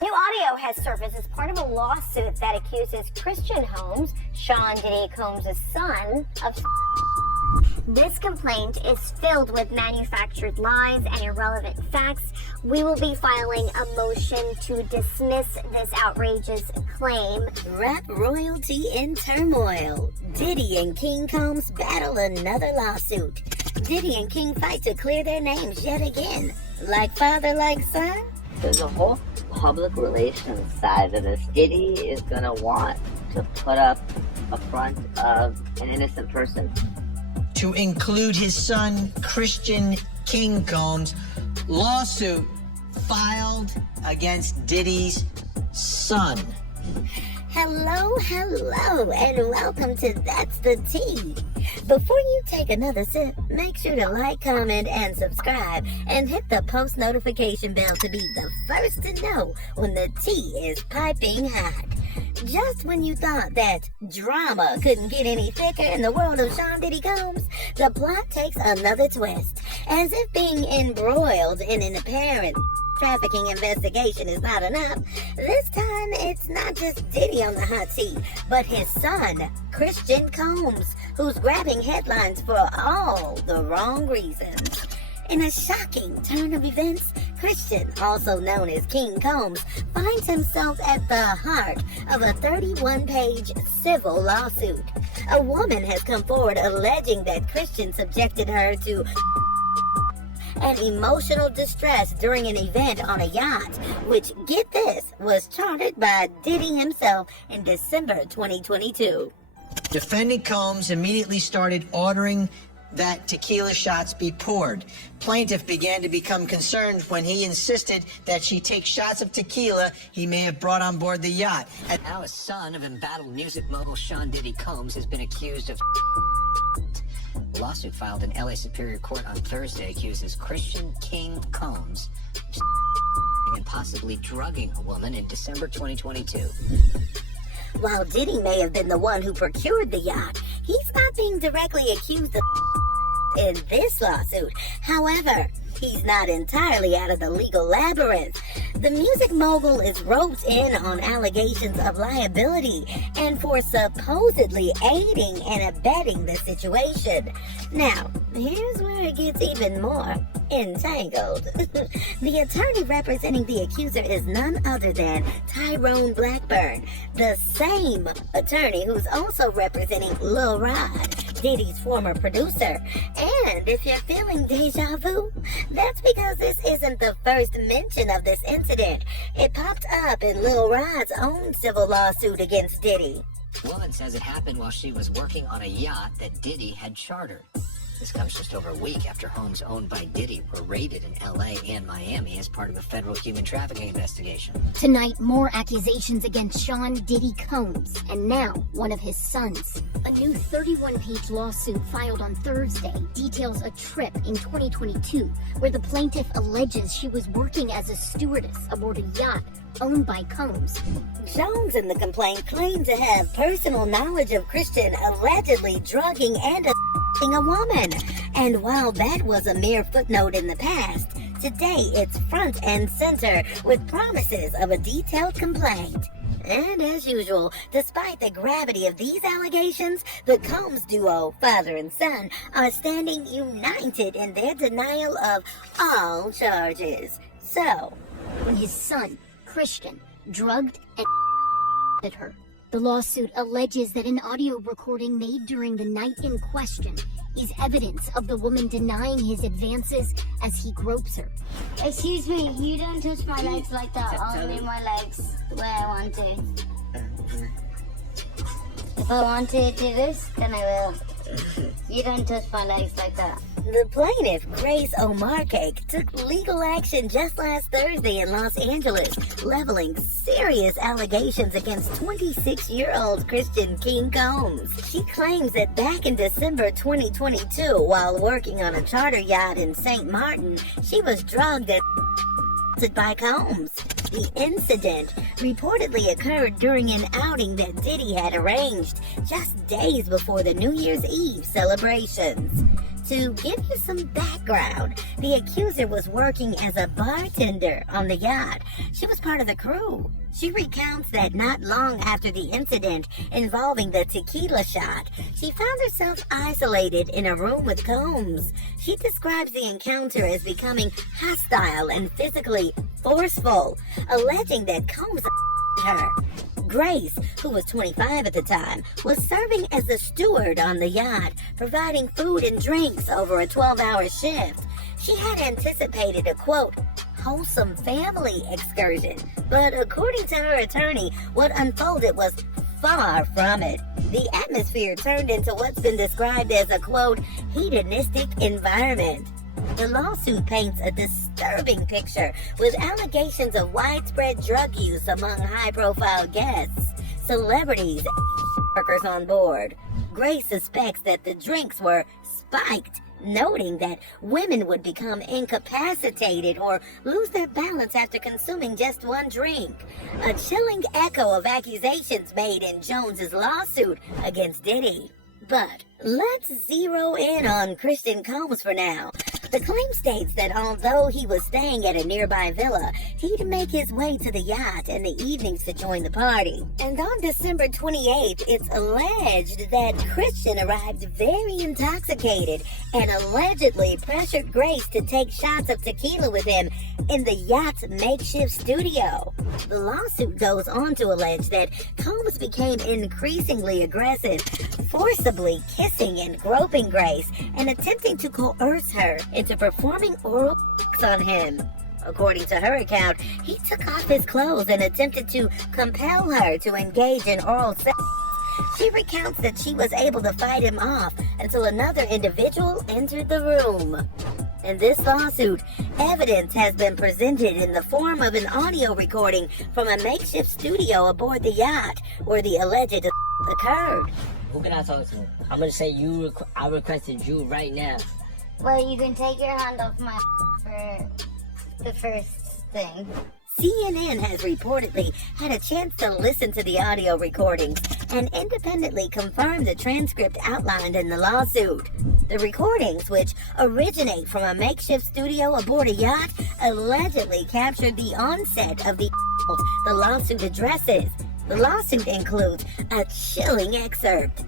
New audio has surfaced as part of a lawsuit that accuses Christian Holmes, Sean Diddy Combs' son, of This complaint is filled with manufactured lies and irrelevant facts. We will be filing a motion to dismiss this outrageous claim. Rap royalty in turmoil. Diddy and King Combs battle another lawsuit. Diddy and King fight to clear their names yet again. Like father, like son? There's a whole public relations side of this. Diddy is gonna want to put up a front of an innocent person. To include his son, Christian King Combs, lawsuit filed against Diddy's son. Hello, and welcome to That's the Tea. Before you take another sip, make sure to like, comment, and subscribe, and hit the post notification bell to be the first to know when the tea is piping hot. Just when you thought that drama couldn't get any thicker in the world of Sean Diddy Combs, the plot takes another twist. As if being embroiled in an apparent trafficking investigation is not enough, this time it's not just Diddy on the hot seat, but his son, Christian Combs, who's grabbing headlines for all the wrong reasons. In a shocking turn of events, Christian, also known as King Combs, finds himself at the heart of a 31-page civil lawsuit. A woman has come forward alleging that Christian subjected her to and emotional distress during an event on a yacht, which, get this, was chartered by Diddy himself in December 2022. Defendant Combs immediately started ordering that tequila shots be poured. Plaintiff began to become concerned when he insisted that she take shots of tequila he may have brought on board the yacht. And now a son of embattled music mogul Sean Diddy Combs has been accused of A lawsuit filed in LA Superior Court on Thursday accuses Christian King Combs of and possibly drugging a woman in December 2022. While Diddy may have been the one who procured the yacht, he's not being directly accused of in this lawsuit. However, he's not entirely out of the legal labyrinth. The music mogul is roped in on allegations of liability and for supposedly aiding and abetting the situation. Now, here's where it gets even more entangled. The attorney representing the accuser is none other than Tyrone Blackburn, the same attorney who's also representing Lil Rod, Diddy's former producer. And if you're feeling deja vu, that's because this isn't the first mention of this incident. It popped up in Lil Rod's own civil lawsuit against Diddy. The woman says it happened while she was working on a yacht that Diddy had chartered. This comes just over a week after homes owned by Diddy were raided in LA and Miami as part of a federal human trafficking investigation. Tonight, more accusations against Sean Diddy Combs, and now one of his sons. A new 31-page lawsuit filed on Thursday details a trip in 2022 where the plaintiff alleges she was working as a stewardess aboard a yacht owned by Combs. Jones in the complaint claimed to have personal knowledge of Christian allegedly drugging and assaulting a woman. And while that was a mere footnote in the past, today it's front and center with promises of a detailed complaint. And as usual, despite the gravity of these allegations, the Combs duo, father and son, are standing united in their denial of all charges. So, When his son, Christian, drugged and her. The lawsuit alleges that an audio recording made during the night in question is evidence of the woman denying his advances as he gropes her. Excuse me, you don't touch my legs like that. I'll move my legs the way I want to. If I want to do this, then I will. You don't touch my legs like that. the plaintiff, Grace O'Marcake, took legal action just last Thursday in Los Angeles, leveling serious allegations against 26-year-old Christian King Combs. She claims that back in December 2022, while working on a charter yacht in St. Martin, she was drugged and by Combs. The incident reportedly occurred during an outing that Diddy had arranged just days before the New Year's Eve celebrations. To give you some background, the accuser was working as a bartender on the yacht. She was part of the crew. She recounts that not long after the incident involving the tequila shot, she found herself isolated in a room with Combs. She describes the encounter as becoming hostile and physically forceful, alleging that Combs her. Grace, who was 25 at the time, was serving as a steward on the yacht, providing food and drinks over a 12-hour shift. She had anticipated a, quote, wholesome family excursion, but according to her attorney, what unfolded was far from it. The atmosphere turned into what's been described as a, quote, hedonistic environment. The lawsuit paints a disturbing picture with allegations of widespread drug use among high-profile guests, celebrities, and workers on board. Grace suspects that the drinks were spiked, noting that women would become incapacitated or lose their balance after consuming just one drink. A chilling echo of accusations made in Jones's lawsuit against Diddy. But let's zero in on Christian Combs for now. The claim states that although he was staying at a nearby villa, he'd make his way to the yacht in the evenings to join the party. And on December 28th, it's alleged that Christian arrived very intoxicated and allegedly pressured Grace to take shots of tequila with him in the yacht's makeshift studio. The lawsuit goes on to allege that Combs became increasingly aggressive, forcibly kissing and groping Grace and attempting to coerce her into performing oral sex on him. According to her account, he took off his clothes and attempted to compel her to engage in oral sex. She recounts that she was able to fight him off until another individual entered the room. In this lawsuit, evidence has been presented in the form of an audio recording from a makeshift studio aboard the yacht where the alleged occurred. Who can I talk to? I'm gonna say I requested you right now. Well, you can take your hand off my for the first thing. CNN has reportedly had a chance to listen to the audio recordings and independently confirm the transcript outlined in the lawsuit. The recordings, which originate from a makeshift studio aboard a yacht, allegedly captured the onset of the lawsuit addresses. The lawsuit includes a chilling excerpt.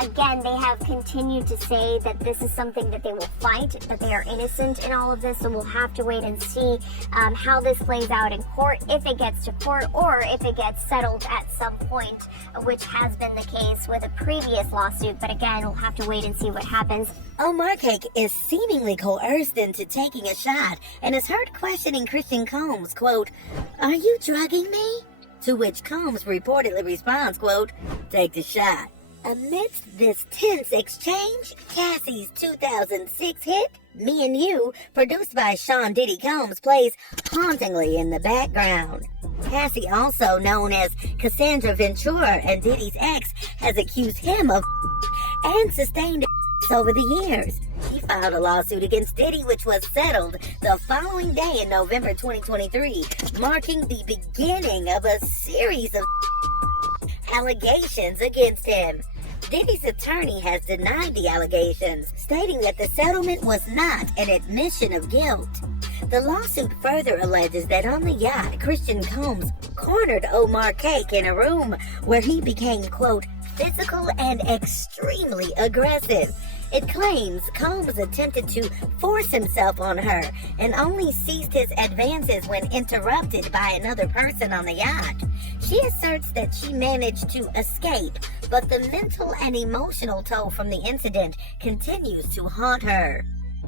Again, they have continued to say that this is something that they will fight, that they are innocent in all of this, so we'll have to wait and see how this plays out in court, if it gets to court, or if it gets settled at some point, which has been the case with a previous lawsuit. But again, we'll have to wait and see what happens. Omar Cake is seemingly coerced into taking a shot and is heard questioning Christian Combs, quote, "Are you drugging me?" To which Combs reportedly responds, quote, "Take the shot." Amidst this tense exchange, Cassie's 2006 hit, Me and You, produced by Sean Diddy Combs, plays hauntingly in the background. Cassie, also known as Cassandra Ventura and Diddy's ex, has accused him of and sustained over the years. She filed a lawsuit against Diddy, which was settled the following day in November 2023, marking the beginning of a series of allegations against him. Diddy's attorney has denied the allegations, stating that the settlement was not an admission of guilt. The lawsuit further alleges that on the yacht, Christian Combs cornered Omar Cake in a room where he became, quote, physical and extremely aggressive. It claims Combs attempted to force himself on her and only ceased his advances when interrupted by another person on the yacht. She asserts that she managed to escape, but the mental and emotional toll from the incident continues to haunt her.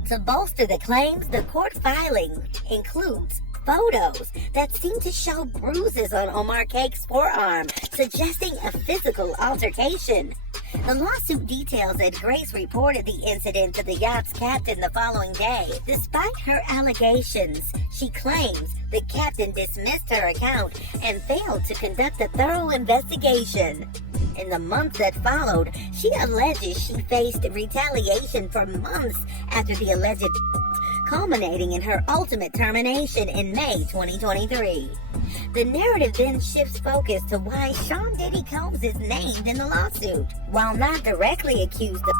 To bolster the claims, the court filing includes photos that seem to show bruises on Omar Cake's forearm, suggesting a physical altercation. The lawsuit details that Grace reported the incident to the yacht's captain the following day. Despite her allegations, she claims the captain dismissed her account and failed to conduct a thorough investigation. In the months that followed, she alleges she faced retaliation for months after the alleged culminating in her ultimate termination in May 2023. The narrative then shifts focus to why Sean Diddy Combs is named in the lawsuit. While not directly accused of,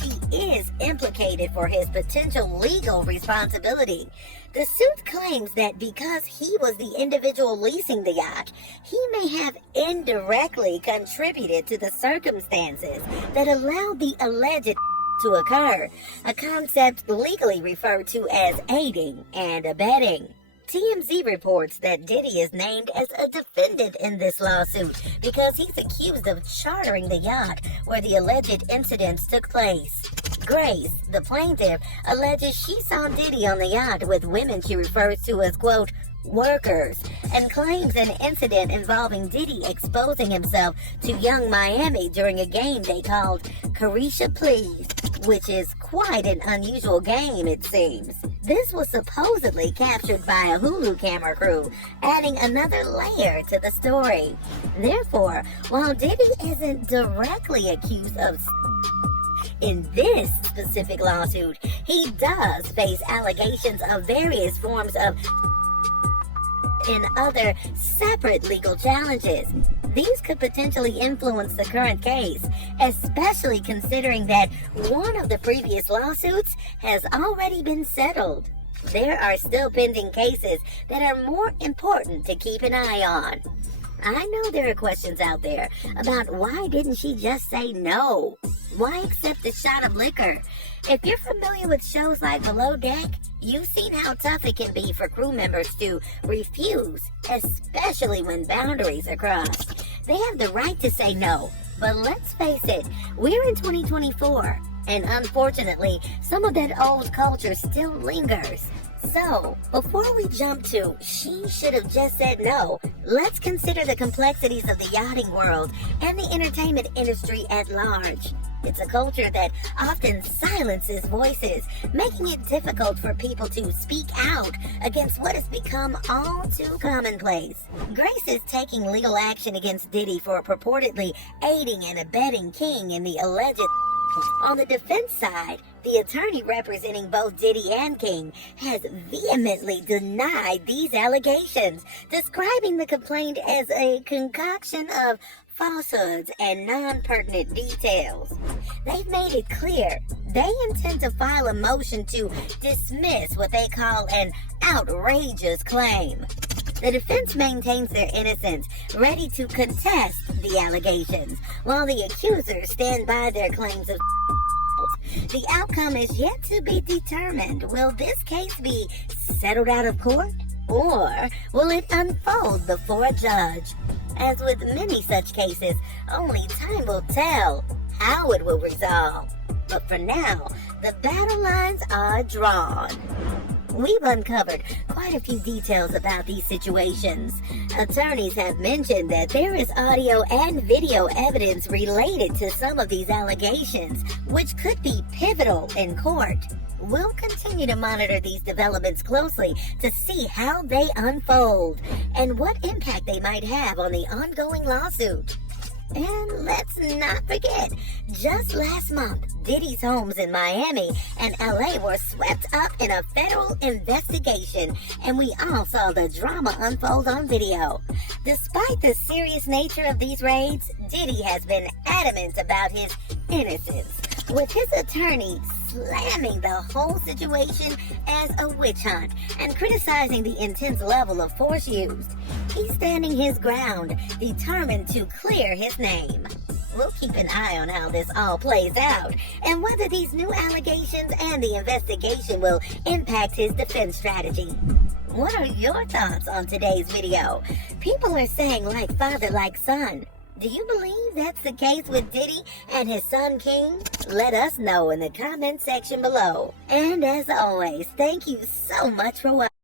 he is implicated for his potential legal responsibility. The suit claims that because he was the individual leasing the yacht, he may have indirectly contributed to the circumstances that allowed the alleged to occur, a concept legally referred to as aiding and abetting. TMZ reports that Diddy is named as a defendant in this lawsuit because he's accused of chartering the yacht where the alleged incidents took place. Grace, the plaintiff, alleges she saw Diddy on the yacht with women she refers to as, quote, workers, and claims an incident involving Diddy exposing himself to Young Miami during a game they called Carisha Please, which is quite an unusual game, it seems. This was supposedly captured by a Hulu camera crew, adding another layer to the story. Therefore, while Diddy isn't directly accused of in this specific lawsuit, he does face allegations of various forms of in other separate legal challenges. These could potentially influence the current case, especially considering that one of the previous lawsuits has already been settled. There are still pending cases that are more important to keep an eye on. I know there are questions out there about why didn't she just say no? Why accept a shot of liquor? If you're familiar with shows like Below Deck, you've seen how tough it can be for crew members to refuse, especially when boundaries are crossed. They have the right to say no, but let's face it, we're in 2024, and unfortunately, some of that old culture still lingers. So, before we jump to she should have just said no, let's consider the complexities of the yachting world and the entertainment industry at large. It's a culture that often silences voices, making it difficult for people to speak out against what has become all too commonplace. Grace is taking legal action against Diddy for purportedly aiding and abetting King in the alleged. On the defense side, the attorney representing both Diddy and King has vehemently denied these allegations, describing the complaint as a concoction of falsehoods and non-pertinent details. They've made it clear they intend to file a motion to dismiss what they call an outrageous claim. The defense maintains their innocence, ready to contest the allegations, while the accusers stand by their claims of The outcome is yet to be determined. Will this case be settled out of court, or will it unfold before a judge? As with many such cases, only time will tell how it will resolve. But for now, the battle lines are drawn. We've uncovered quite a few details about these situations. Attorneys have mentioned that there is audio and video evidence related to some of these allegations, which could be pivotal in court. We'll continue to monitor these developments closely to see how they unfold and what impact they might have on the ongoing lawsuit. And let's not forget, just last month, Diddy's homes in Miami and LA were swept up in a federal investigation, and we all saw the drama unfold on video. Despite the serious nature of these raids, Diddy has been adamant about his innocence, with his attorney slamming the whole situation as a witch hunt and criticizing the intense level of force used. He's standing his ground, determined to clear his name. We'll keep an eye on how this all plays out and whether these new allegations and the investigation will impact his defense strategy. What are your thoughts on today's video? People are saying like father, like son. Do you believe that's the case with Diddy and his son King? Let us know in the comment section below. And as always, thank you so much for watching.